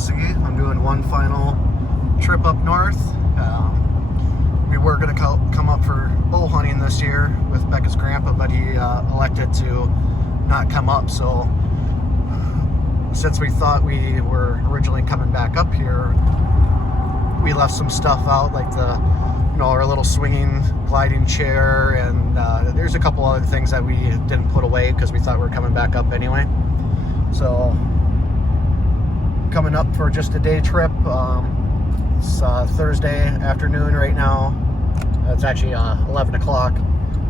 see. I'm doing one final trip up north. We were going to come up for bow hunting this year with Becca's grandpa, but he elected to not come up. So since we thought we were originally coming back up here, we left some stuff out, like our little swinging gliding chair, and there's a couple other things that we didn't put away because we thought we were coming back up anyway. So coming up for just a day trip. It's Thursday afternoon right now. It's actually 11 o'clock,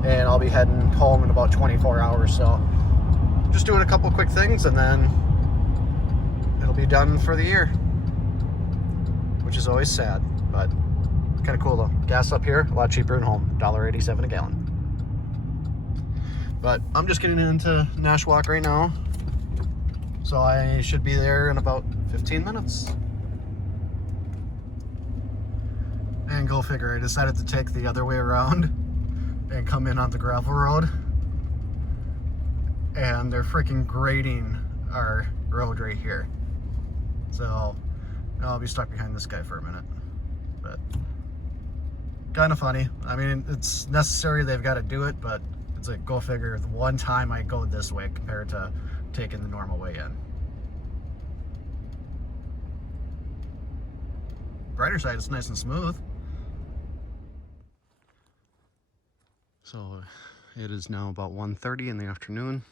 and I'll be heading home in about 24 hours. So just doing a couple quick things, and then it'll be done for the year, which is always sad, but kind of cool though. Gas up here a lot cheaper than home, $1.87 a gallon. But I'm just getting into Nashwauk right now, so I should be there in about 15 minutes. And go figure, I decided to take the other way around and come in on the gravel road, and they're freaking grading our road right here. So I'll be stuck behind this guy for a minute, but kind of funny. I mean, it's necessary, they've got to do it, but it's like, go figure, the one time I go this way compared to taking the normal way in. Brighter side, it's nice and smooth. So it is now about 1:30 in the afternoon.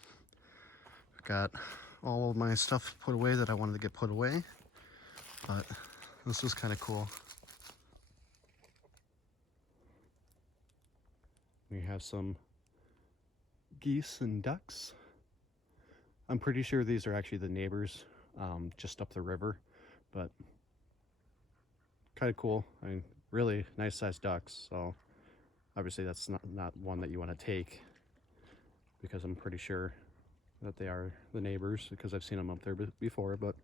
I've got all of my stuff put away that I wanted to get put away, but this was kind of cool. We have some geese and ducks. I'm pretty sure these are actually the neighbors just up the river, but kind of cool. I mean, really nice sized ducks. So obviously that's not one that you want to take, because I'm pretty sure that they are the neighbors, because I've seen them up there before. But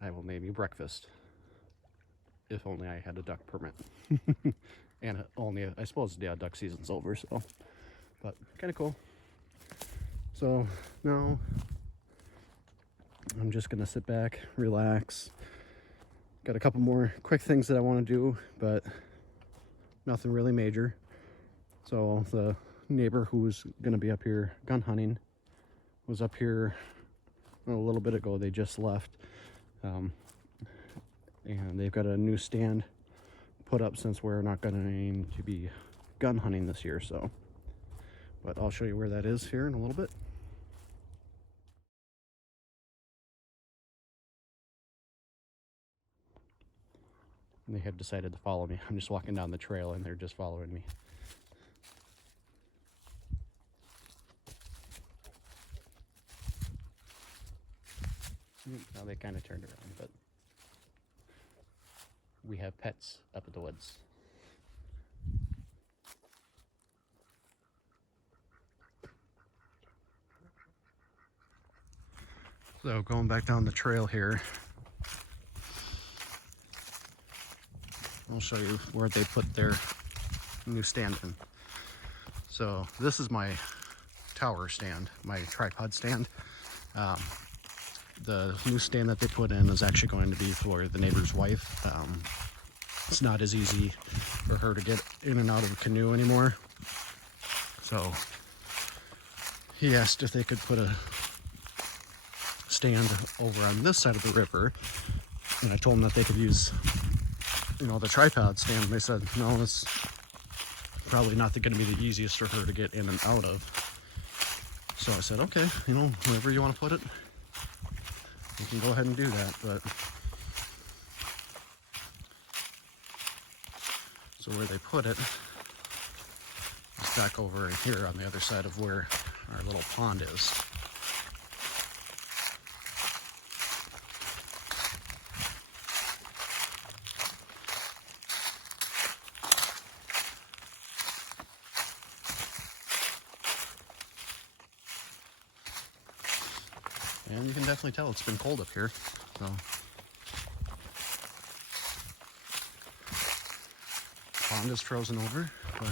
I will name you breakfast, if only I had a duck permit. And only, I suppose, yeah, duck season's over, so, but kind of cool. So now I'm just gonna sit back, relax. Got a couple more quick things that I want to do, but nothing really major. So the neighbor who was gonna be up here gun hunting was up here a little bit ago. They just left, and they've got a new stand put up since we're not going to be gun hunting this year. So, but I'll show you where that is here in a little bit. And they have decided to follow me. I'm just walking down the trail and they're just following me. Now they kind of turned around, but we have pets up at the woods. So going back down the trail here, I'll show you where they put their new stand in. So this is my tower stand, my tripod stand. The new stand that they put in is actually going to be for the neighbor's wife. It's not as easy for her to get in and out of a canoe anymore. So he asked if they could put a stand over on this side of the river, and I told them that they could use, the tripod stand. And they said, no, it's probably not going to be the easiest for her to get in and out of. So I said, okay, wherever you want to put it, you can go ahead and do that. But so where they put it is back over here on the other side of where our little pond is. And you can definitely tell it's been cold up here. So pond is frozen over, but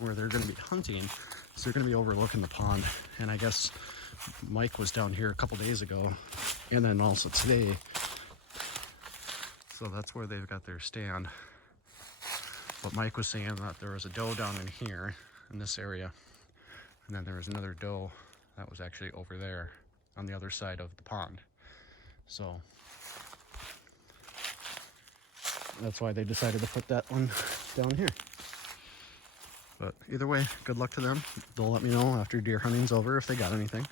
where they're going to be hunting, so they're going to be overlooking the pond. And I guess Mike was down here a couple days ago, and then also today. So that's where they've got their stand. But Mike was saying that there was a doe down in here, in this area, and then there was another doe that was actually over there on the other side of the pond. So that's why they decided to put that one down here. But either way, good luck to them. They'll let me know after deer hunting's over if they got anything.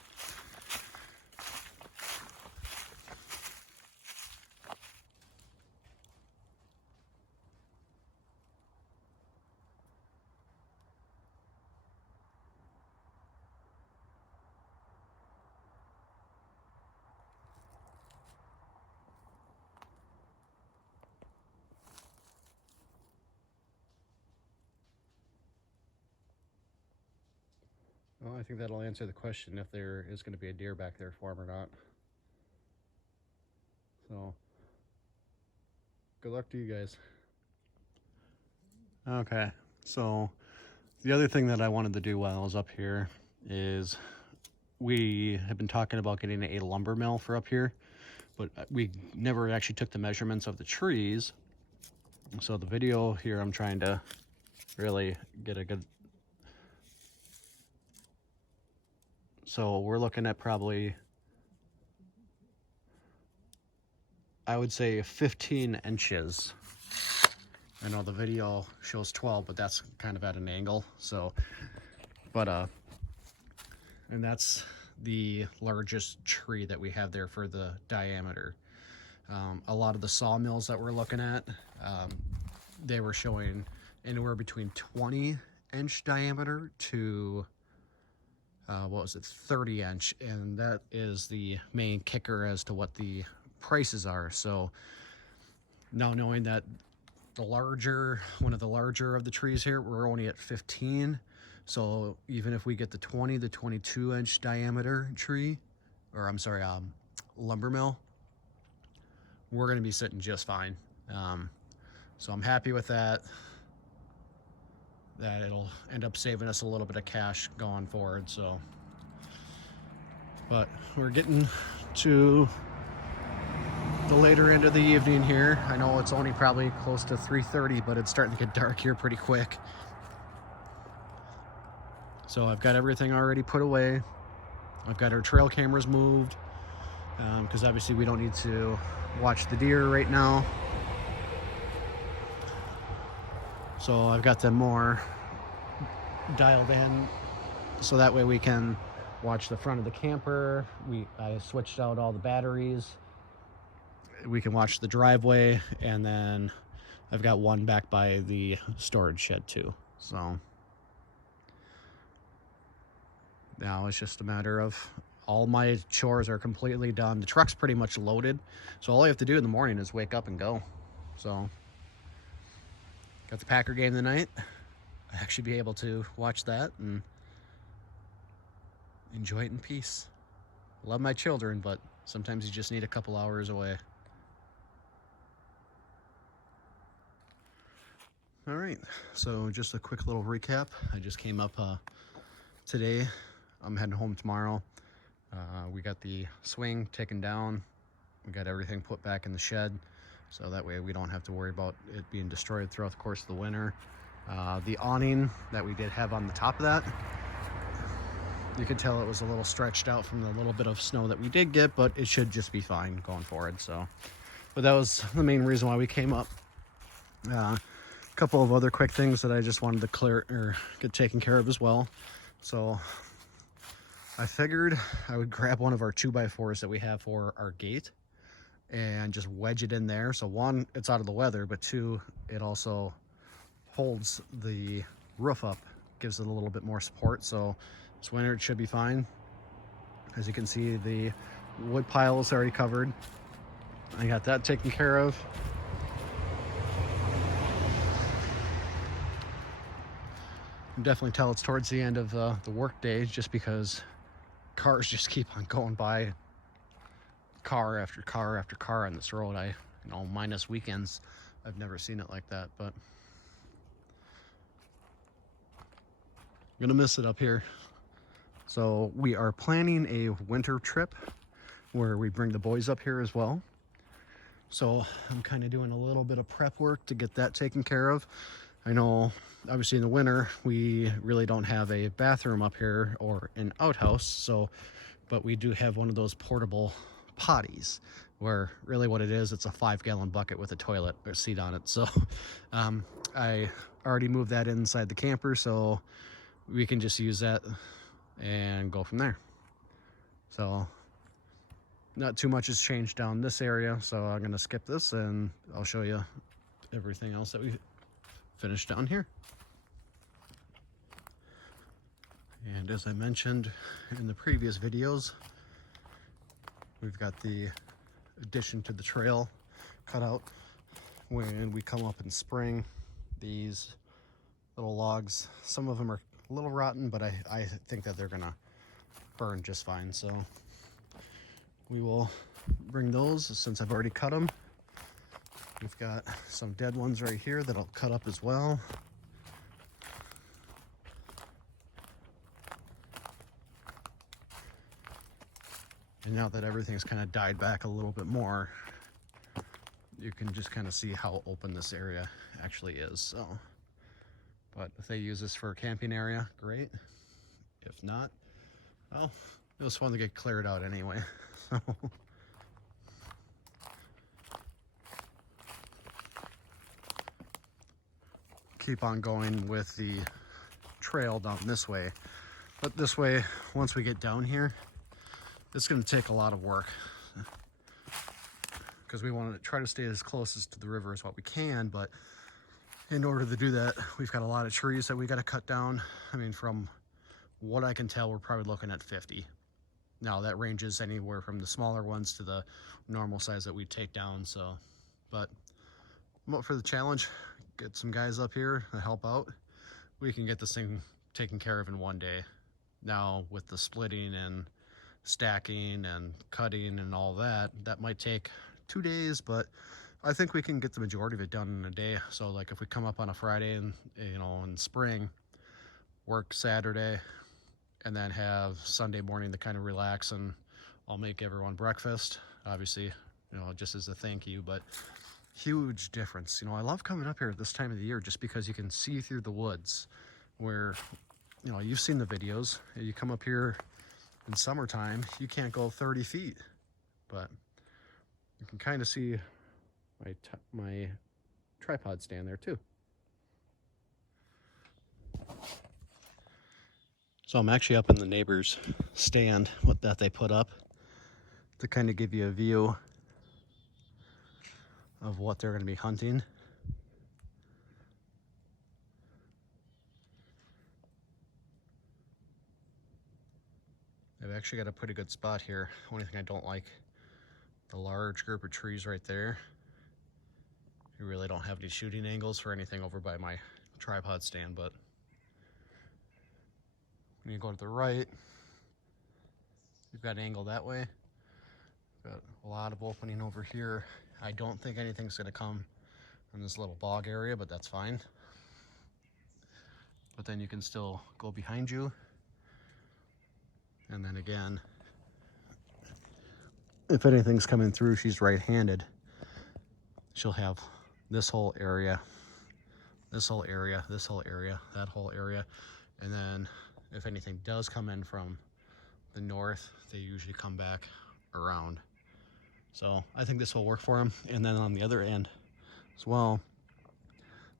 Well, I think that'll answer the question if there is going to be a deer back there for him or not. So, good luck to you guys. Okay, so the other thing that I wanted to do while I was up here is we have been talking about getting a lumber mill for up here, but we never actually took the measurements of the trees. So the video here, I'm trying to really get a good... So we're looking at probably, I would say 15 inches. I know the video shows 12, but that's kind of at an angle. So, but, and that's the largest tree that we have there for the diameter. A lot of the sawmills that we're looking at, they were showing anywhere between 20-inch diameter to what was it, 30-inch, and that is the main kicker as to what the prices are. So now knowing that one of the larger of the trees here, we're only at 15, so even if we get the 20 to 22-inch diameter tree, or I'm sorry, lumber mill, we're going to be sitting just fine. So I'm happy with that it'll end up saving us a little bit of cash going forward. So, but we're getting to the later end of the evening here. I know it's only probably close to 3:30, but it's starting to get dark here pretty quick. So I've got everything already put away. I've got our trail cameras moved, because obviously we don't need to watch the deer right now. So I've got them more dialed in, so that way we can watch the front of the camper. I switched out all the batteries. We can watch the driveway, and then I've got one back by the storage shed too. So now it's just a matter of all my chores are completely done. The truck's pretty much loaded, so all I have to do in the morning is wake up and go. So got the Packer game tonight. I actually be able to watch that and enjoy it in peace. Love my children, but sometimes you just need a couple hours away. All right, so just a quick little recap. I just came up today. I'm heading home tomorrow. We got the swing taken down. We got everything put back in the shed, so that way we don't have to worry about it being destroyed throughout the course of the winter. The awning that we did have on the top of that, you could tell it was a little stretched out from the little bit of snow that we did get, but it should just be fine going forward. So, but that was the main reason why we came up. A couple of other quick things that I just wanted to clear or get taken care of as well. So I figured I would grab one of our 2x4s that we have for our gate and just wedge it in there. So one, it's out of the weather, but two, it also holds the roof up, gives it a little bit more support. So this winter it should be fine. As you can see, the wood pile is already covered. I got that taken care of. You can definitely tell it's towards the end of the work day, just because cars just keep on going by, car after car after car on this road. Minus weekends, I've never seen it like that, but I'm gonna miss it up here. So we are planning a winter trip where we bring the boys up here as well. So I'm kind of doing a little bit of prep work to get that taken care of. I know obviously in the winter we really don't have a bathroom up here or an outhouse, so but we do have one of those portable potties where really what it is, it's a 5-gallon bucket with a toilet or seat on it. So I already moved that inside the camper, so we can just use that and go from there. So not too much has changed down this area, so I'm going to skip this and I'll show you everything else that we finished down here. And as I mentioned in the previous videos, we've got the addition to the trail cut out. When we come up in spring, these little logs, some of them are a little rotten, but I think that they're gonna burn just fine. So we will bring those since I've already cut them. We've got some dead ones right here that I'll cut up as well. And now that everything's kind of died back a little bit more, you can just kind of see how open this area actually is. So, but if they use this for a camping area, great. If not, well, it was fun to get cleared out anyway. So. Keep on going with the trail down this way. But this way, once we get down here, it's going to take a lot of work because we want to try to stay as close as to the river as what we can. But in order to do that, we've got a lot of trees that we got to cut down. I mean, from what I can tell, we're probably looking at 50. Now that ranges anywhere from the smaller ones to the normal size that we take down. So, but I'm up for the challenge. Get some guys up here to help out. We can get this thing taken care of in one day. Now with the splitting and stacking and cutting and all that, that might take 2 days, but I think we can get the majority of it done in a day. So like if we come up on a Friday and, you know, in spring, work Saturday, and then have Sunday morning to kind of relax, and I'll make everyone breakfast, obviously, you know, just as a thank you. But huge difference. You know, I love coming up here at this time of the year just because you can see through the woods where, you know, you've seen the videos. You come up here in summertime, you can't go 30 feet, but you can kind of see my tripod stand there too. So I'm actually up in the neighbor's stand that they put up to kind of give you a view of what they're going to be hunting. They've actually got a pretty good spot here. Only thing I don't like, the large group of trees right there. You really don't have any shooting angles for anything over by my tripod stand, but when you go to the right, you've got an angle that way. Got a lot of opening over here. I don't think anything's going to come in this little bog area, but that's fine. But then you can still go behind you. And then again, if anything's coming through, she's right-handed. She'll have this whole area, this whole area, this whole area, that whole area. And then if anything does come in from the north, they usually come back around. So I think this will work for them. And then on the other end as well,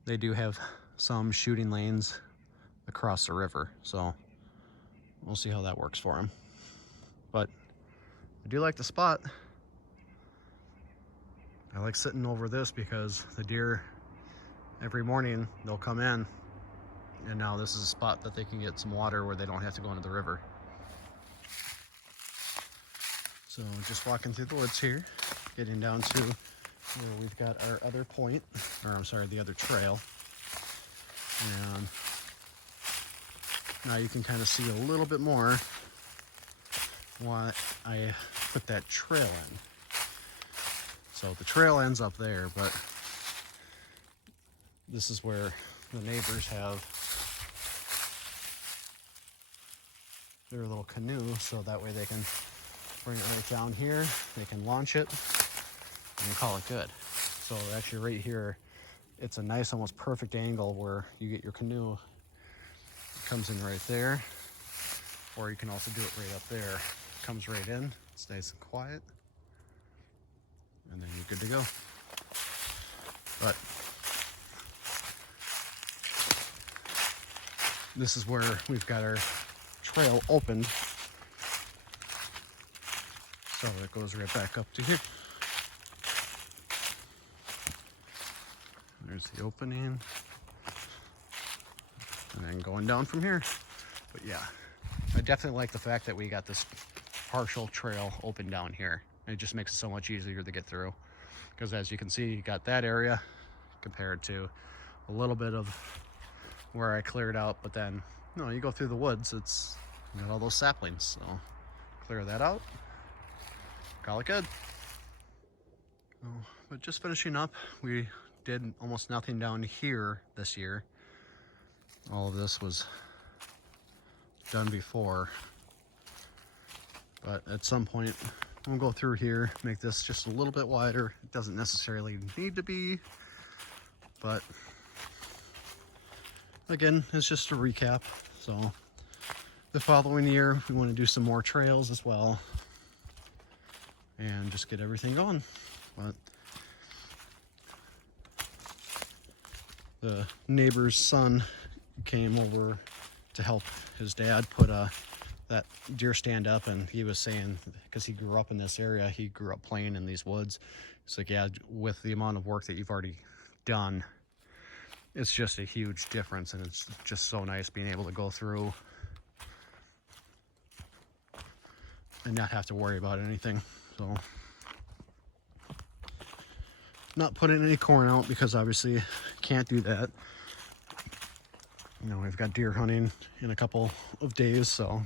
they do have some shooting lanes across the river. So we'll see how that works for them. But I do like the spot. I like sitting over this because the deer, every morning they'll come in, and now this is a spot that they can get some water where they don't have to go into the river. So just walking through the woods here, getting down to where we've got our other point, or I'm sorry, the other trail. And now you can kind of see a little bit more why I put that trail in. So the trail ends up there, but this is where the neighbors have their little canoe, so that way they can bring it right down here. They can launch it and call it good. So actually right here, it's a nice, almost perfect angle where you get your canoe. It comes in right there, or you can also do it right up there. It comes right in, it's nice and quiet, and then you're good to go. But this is where we've got our trail opened. So it goes right back up to here. There's the opening. And then going down from here. But yeah, I definitely like the fact that we got this partial trail open down here. It just makes it so much easier to get through. Because as you can see, you got that area compared to a little bit of where I cleared out. But then, you know, you go through the woods, it's you got all those saplings. So clear that out. Call it good. But just finishing up, we did almost nothing down here this year. All of this was done before, but at some point we'll go through here, make this just a little bit wider. It doesn't necessarily need to be, but again, it's just a recap. So the following year we want to do some more trails as well and just get everything going. But the neighbor's son came over to help his dad put that deer stand up, and he was saying, because he grew up in this area, he grew up playing in these woods. It's like, yeah, with the amount of work that you've already done, it's just a huge difference, and it's just so nice being able to go through and not have to worry about anything. So not putting any corn out because obviously can't do that. You know, we've got deer hunting in a couple of days, so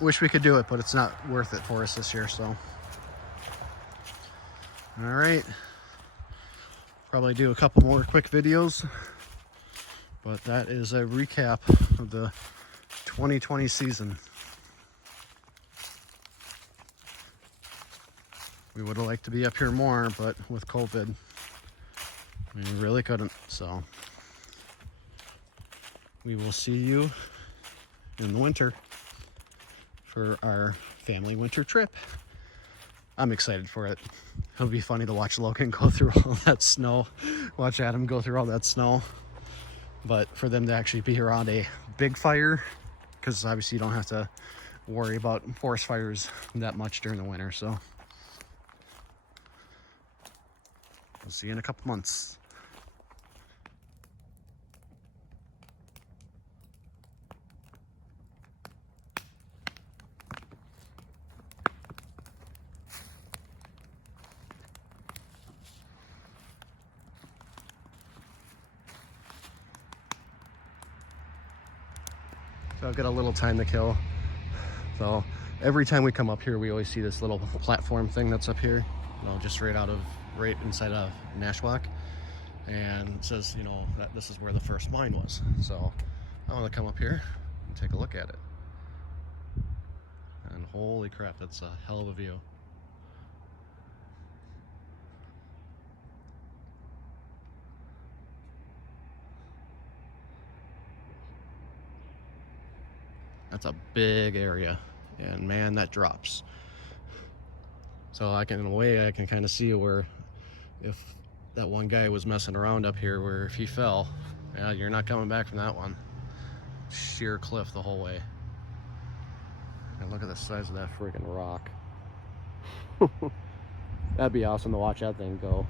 wish we could do it, but it's not worth it for us this year. So all right, probably do a couple more quick videos, but that is a recap of the 2020 season. We would have liked to be up here more, but with COVID, we really couldn't. So we will see you in the winter for our family winter trip. I'm excited for it. It'll be funny to watch Logan go through all that snow, watch Adam go through all that snow. But for them to actually be around a big fire, because obviously you don't have to worry about forest fires that much during the winter. So we'll see you in a couple months. So I've got a little time to kill. So every time we come up here, we always see this little platform thing that's up here, you know, just right inside of Nashwauk. And it says, you know, that this is where the first mine was. So I want to come up here and take a look at it. And holy crap, that's a hell of a view. That's a big area, and man, that drops. So in a way, I can kind of see where if that one guy was messing around up here, where if he fell, yeah, you're not coming back from that one. Sheer cliff the whole way. And look at the size of that freaking rock. That'd be awesome to watch that thing go.